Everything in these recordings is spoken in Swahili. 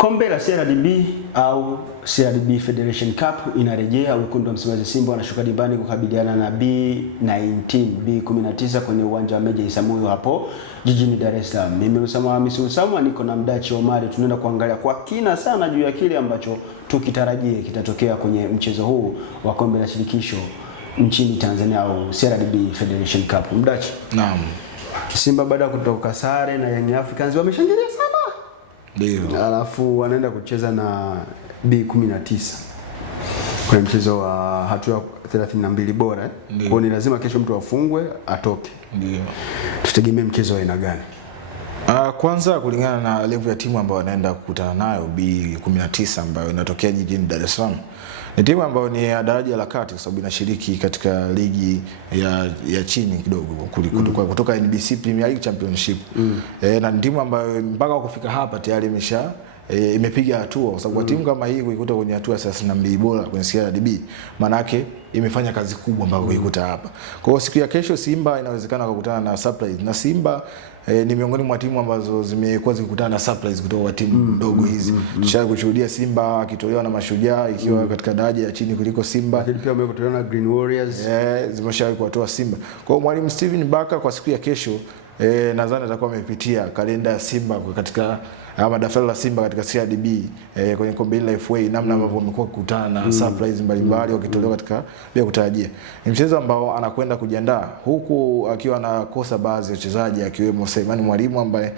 Kombe la CRDB au CRDB Federation Cup inarejea. Wekundu wa Msimbazi Simba wanashuka dimbani kukabiliana na B19 kwenye uwanja wa Meja Isamuhyo hapo jijini Dar es Salaam. Mimi Usama Hamisi Usama niko na Mdachi Omari, tunaenda kuangalia kwa kina sana juu ya kile ambacho tukitarajie kitatokea kwenye mchezo huu wa kombe la shirikisho nchini Tanzania au CRDB Federation Cup. Mdachi. Naam. Simba baada ya kutoka sare na Young Africans wameshangilia sana. Ndio. Alafu wanaenda kucheza na B19 kwenye mchezo wa hatua 32 bora. Kwa hiyo ni lazima kesho mtu afungwe atoke. Ndio. Tutegemee mchezo wa aina gani? Kwanza kulingana na level ya timu ambayo wanaenda kukutana nayo B19 ambayo inatokea jijini Dar es Salaam. Ni timu ambayo ni ya daraja la kati kwa sababu inashiriki katika ligi ya chini kidogo kutoka NBC Premier League Championship. Na ni timu ambayo mpaka kufika hapa tayari imepiga hatua kwa sababu timu kama hii kuikuta kwenye hatua 32 bora kwenye CRDB maana yake imefanya kazi kubwa mpaka kuikuta hapa. Kwa hiyo siku ya kesho Simba inawezekana kukutana na surprise, na Simba ni miongoni mwa timu ambazo zimekuwa zikikutana na surprise kutoka kwa timu ndogo hizi. Tushawahi kushuhudia Simba akitolewa na Mashujaa ikiwa katika daraja ya chini kuliko Simba. Lakini pia wamekutolewa na Green Warriors. Zimeshawahi kuwatoa Simba. Kwa hiyo mwalimu Steven Baka kwa siku ya kesho nadhani atakuwa amepitia kalenda ya Simba katika daftari la Simba katika CRDB kwenye kombe la FA, namna ambavyo wamekuwa kukutana na surprise mbalimbali wakitolewa katika bila kutarajia. Ni mchezo ambao anakwenda kujiandaa huku akiwa anakosa baadhi ya wachezaji akiwemo Selemani Mwalimu ambaye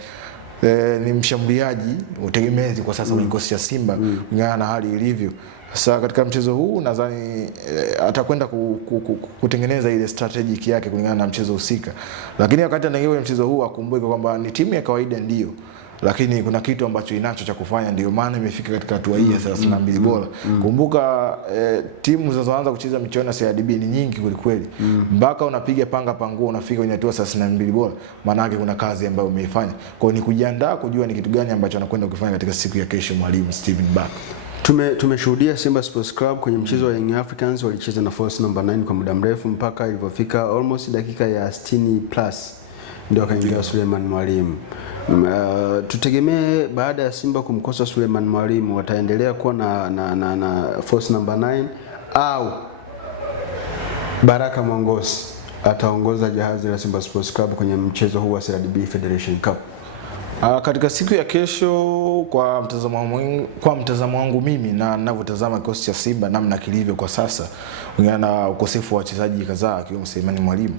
ni mshambuliaji utegemezi kwa sasa kwenye kikosi cha Simba kulingana na hali ilivyo. Sasa katika mchezo huu nadhani atakwenda kutengeneza ile strategic yake kulingana na mchezo husika. Lakini wakati anaingia mchezo huu akumbuke kwamba ni timu ya kawaida ndio, lakini kuna kitu ambacho inacho cha kufanya, ndio maana imefika katika hatua hii ya 32 bora. Kumbuka timu zinazoanza kucheza michuano ya CRDB ni nyingi kweli. Mpaka unapiga panga panguo unafika kwenye hatua 32 bora, maana yake kuna kazi ambayo umeifanya. Kwa hiyo ni kujiandaa kujua ni kitu gani ambacho anakwenda kufanya katika siku ya kesho mwalimu Steven Baka. Tumeshuhudia Simba Sports Club kwenye mchezo wa Young Africans walicheza na force number 9 kwa muda mrefu mpaka ilipofika almost dakika ya 60 plus ndio akaingia Suleiman Mwalimu. Tutegemee baada ya Simba kumkosa Suleiman Mwalimu wataendelea kuwa na force number 9 au Baraka Mongosi ataongoza jahazi la Simba Sports Club kwenye mchezo huu wa CRDB Federation Cup? Katika siku ya kesho kwa mtazamo wangu mimi na ninavyotazama kikosi cha Simba namna kilivyo kwa sasa kulingana na ukosefu wa wachezaji kadhaa akiwemo Selemani Mwalimu.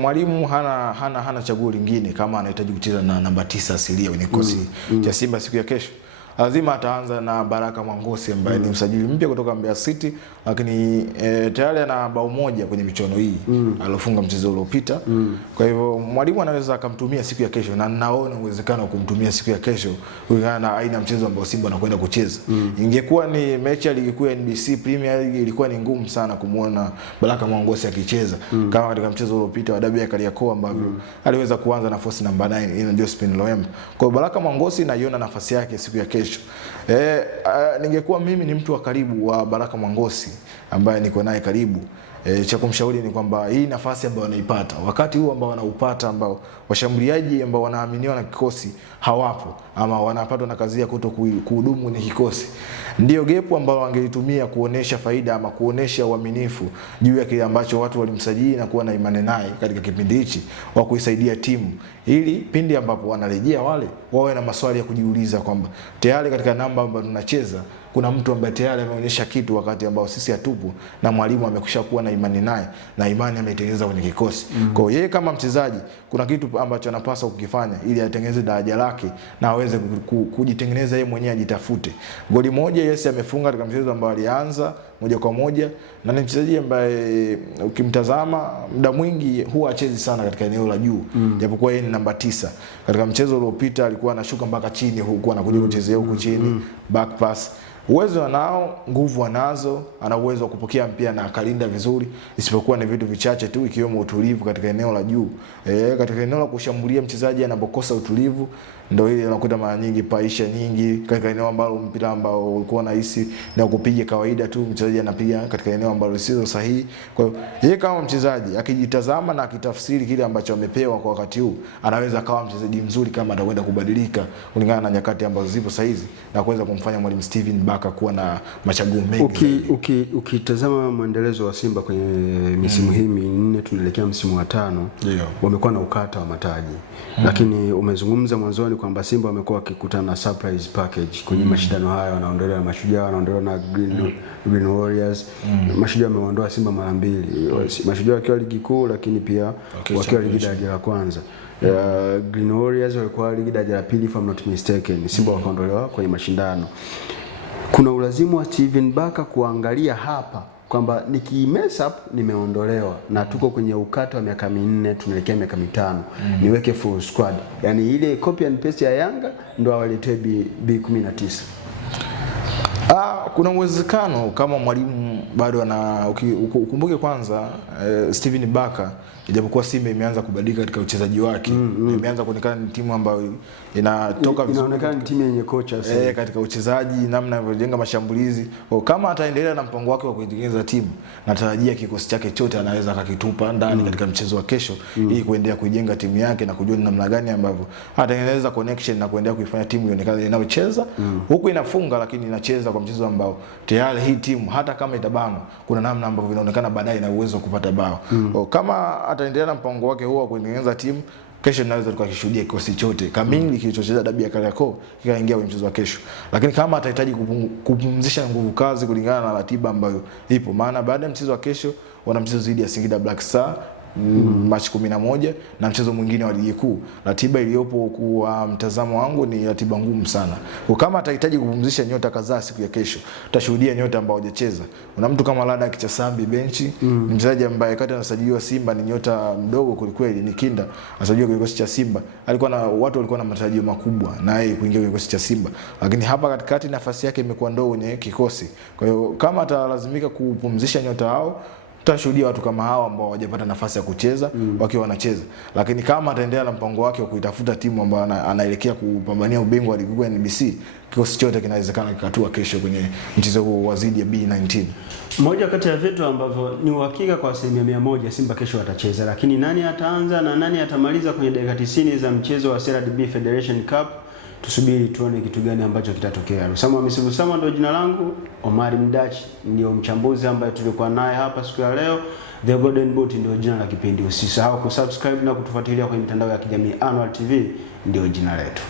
Mwalimu hana chaguo lingine kama anahitaji kucheza na namba 9 asilia kwenye kikosi cha Simba siku ya kesho. Lazima ataanza na Baraka Mongosi ambaye ni msajili mpya kutoka Mbeya City, lakini tayari ana bao moja kwenye michuano hii alofunga mchezo uliopita. Kwa hivyo mwalimu anaweza akamtumia siku ya kesho, na naona uwezekano wa kumtumia siku ya kesho kulingana na aina mchezo ambao Simba anakwenda kucheza. Ingekuwa ni mechi ya ligi kuu ya NBC Premier League ilikuwa ni ngumu sana kumuona Baraka Mongosi akicheza kama katika mchezo uliopita wa dabi ya Kariakoo ambavyo aliweza kuanza na force number 9 ina Josephine Loemba. Kwa Baraka Mongosi naiona nafasi yake siku ya kesho. Ningekuwa mimi ni mtu wa karibu wa Baraka Mongosi ambaye niko naye karibu, cha kumshauri ni kwamba hii nafasi ambayo anaipata wakati huu ambao wanaupata ambao washambuliaji ambao wanaaminiwa na kikosi hawapo ama wanapatwa na kazi ya kuhudumu kwenye kikosi, ndio gepu ambao wangelitumia kuonesha faida ama kuonesha uaminifu juu ya kile ambacho watu walimsajili na kuwa na imani naye katika kipindi hichi wa kuisaidia timu, ili pindi ambapo wanarejea wale wawe na maswali ya kujiuliza kwamba tayari katika namba ambayo tunacheza kuna mtu ambaye tayari ameonyesha kitu wakati ambao sisi hatupo, na mwalimu amekwishakuwa na imani naye na imani ameitengeneza kwenye kikosi. Kwa hiyo yeye kama mchezaji kuna kitu ambacho anapaswa kukifanya ili atengeneze daraja lake na aweze kujitengeneza yeye mwenyewe, ajitafute. Goli moja Yes amefunga katika mchezo ambao alianza moja kwa moja, na ni mchezaji ambaye ukimtazama muda mwingi huwa achezi sana katika eneo la juu, japokuwa yeye ni namba 9. Katika mchezo uliopita alikuwa anashuka mpaka chini huku anakuja kuchezea huku chini, back pass. Uwezo anao, nguvu anazo, ana uwezo wa kupokea mpira na akalinda vizuri, isipokuwa ni vitu vichache tu ikiwemo utulivu katika eneo la juu. Katika eneo la kushambulia mchezaji anapokosa utulivu ndio ile unakuta mara nyingi paisha nyingi katika eneo ambalo mpira ambao ulikuwa unahisi na kupiga kawaida tu, mchezaji anapiga katika eneo ambalo sio sahihi. Kwa hiyo yeye kama mchezaji akijitazama na akitafsiri kile ambacho amepewa kwa wakati huu, anaweza kawa mchezaji mzuri kama atakwenda kubadilika kulingana na nyakati ambazo zipo sasa hizi na kuweza kumfanya mwalimu Steven Barker kuwa na machaguo mengi. Ukitazama mwendelezo wa Simba kwenye misimu hii minne, tunaelekea msimu wa 5, wamekuwa na ukata wa mataji. Lakini umezungumza mwanzoni kwamba Simba wamekuwa wakikutana na surprise package kwenye mashindano haya, wanaondolewa na Mashujaa, wanaondolewa na Green Warriors. Mashujaa wameondoa Simba mara 2. Mashujaa wakiwa ligi kuu, lakini pia wakiwa ligi daraja la kwanza. Green Warriors walikuwa ligi daraja la pili if I'm not mistaken. Simba wakaondolewa kwenye mashindano. Kuna ulazimu wa Steven Barker kuangalia hapa kwamba nikimess up nimeondolewa na tuko kwenye ukata wa miaka 4, tunaelekea miaka 5, niweke full squad. Yani ile copy and paste ya Yanga ndo awaletee B19. Kuna uwezekano kama mwalimu bado ukumbuke kwanza Steven Barker, ijapokuwa Simba imeanza kubadilika katika uchezaji wake, imeanza kuonekana ni timu ambayo inatoka vizuri, inaonekana ni timu yenye kocha sasa katika uchezaji, namna anavyojenga mashambulizi. Kama ataendelea na mpango wake wa kuitengeneza timu, natarajia kikosi chake chote anaweza akakitupa ndani katika mchezo wa kesho, ili kuendelea kujenga timu yake na kujua namna gani ambavyo atatengeneza connection na kuendelea kuifanya timu ionekane inayocheza huku inafunga, lakini inacheza kwa mchezo ambao tayari hii timu hata kama itabanwa, kuna namna ambavyo inaonekana baadaye na uwezo wa kupata bao. Kama ataendelea na mpango wake huo wa kutengeneza timu, kesho tunaweza tukakishuhudia kikosi chote kamili kilichocheza dabi ya Kariakoo kikaingia kwenye mchezo wa kesho. Lakini kama atahitaji kupumzisha nguvu kazi kulingana na ratiba ambayo ipo, maana baada ya mchezo wa kesho wana mchezo dhidi ya Singida Black Star Machi 11 na mchezo mwingine wa ligi kuu. Ratiba iliyopo kwa mtazamo wangu ni ratiba ngumu sana. Kwa kama atahitaji kupumzisha nyota kadhaa siku ya kesho, tutashuhudia nyota ambao hajacheza. Kuna mtu kama Lada Kichasambi benchi, ni mchezaji ambaye kati anasajiliwa Simba ni nyota mdogo kulikweli, ni kinda. Anasajiliwa kwenye kikosi cha Simba. Watu walikuwa na matarajio makubwa na yeye kuingia kwenye kikosi cha Simba. Lakini hapa katikati nafasi yake imekuwa ndogo kwenye kikosi. Kwa hiyo kama atalazimika kupumzisha nyota hao, tutashuhudia watu kama hao ambao hawajapata nafasi ya kucheza wakiwa wanacheza. Lakini kama ataendelea na mpango wake wa kuitafuta timu ambayo anaelekea kupambania ubingwa wa ligi kuu ya NBC, kikosi chote kinawezekana kikatua kesho kwenye mchezo huo wa dhidi ya B19. Moja kati ya vitu ambavyo ni uhakika kwa 100% Simba kesho watacheza, lakini nani ataanza na nani atamaliza kwenye dakika 90 za mchezo wa CRDB Federation Cup, tusubiri tuone kitu gani ambacho kitatokea. Lusama Misilu Sama ndio jina langu, Omari Mdachi ndio mchambuzi ambaye tulikuwa naye hapa siku ya leo. The Golden Boot ndio jina la kipindi. Usisahau kusubscribe na kutufuatilia kwenye mitandao ya kijamii. Annual TV ndio jina letu.